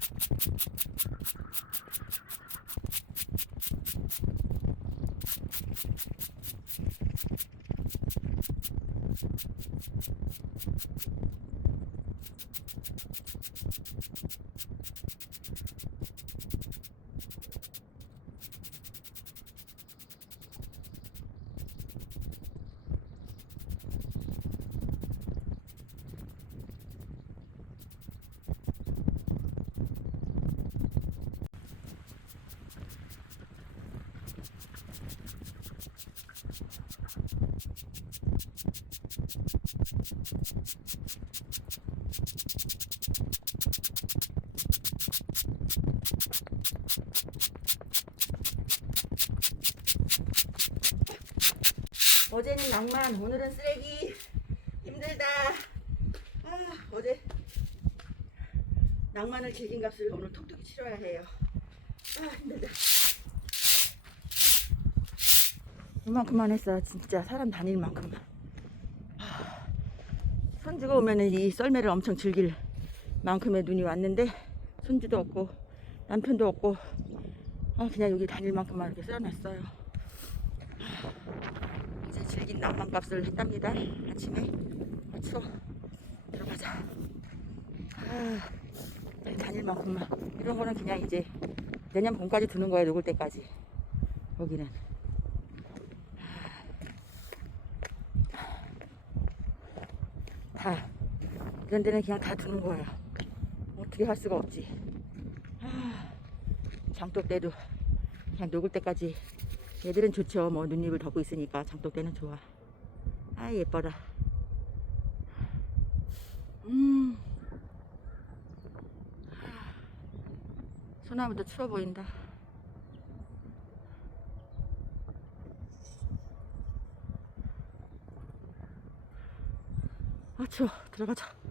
ちょっと待ってください。 어제는 낭만, 오늘은 쓰레기. 힘들다. 아, 어제 낭만을 즐긴 값을 오늘 톡톡히 치러야 해요. 아, 힘들다. 이만큼만 했어, 진짜. 사람 다닐 만큼만. 아, 손주가 오면은 이 썰매를 엄청 즐길 만큼의 눈이 왔는데, 손주도 없고, 남편도 없고, 아, 그냥 여기 다닐 만큼만 이렇게 쓸어놨어요. 즐긴 낭만값을 했답니다. 아침에 아, 추워 들어가자. 아, 네, 다닐 만큼만 이런 거는 그냥 이제 내년 봄까지 두는 거예요. 녹을 때까지 여기는. 다 이런 데는 그냥 다 두는 거예요. 어떻게 할 수가 없지. 아, 장독 때도 그냥 녹을 때까지 얘들은 좋죠. 뭐 눈잎을 덮고 있으니까 장독 때는 좋아. 아 예뻐라. 음. 소나무도 추워 보인다. 아 추워. 들어가자.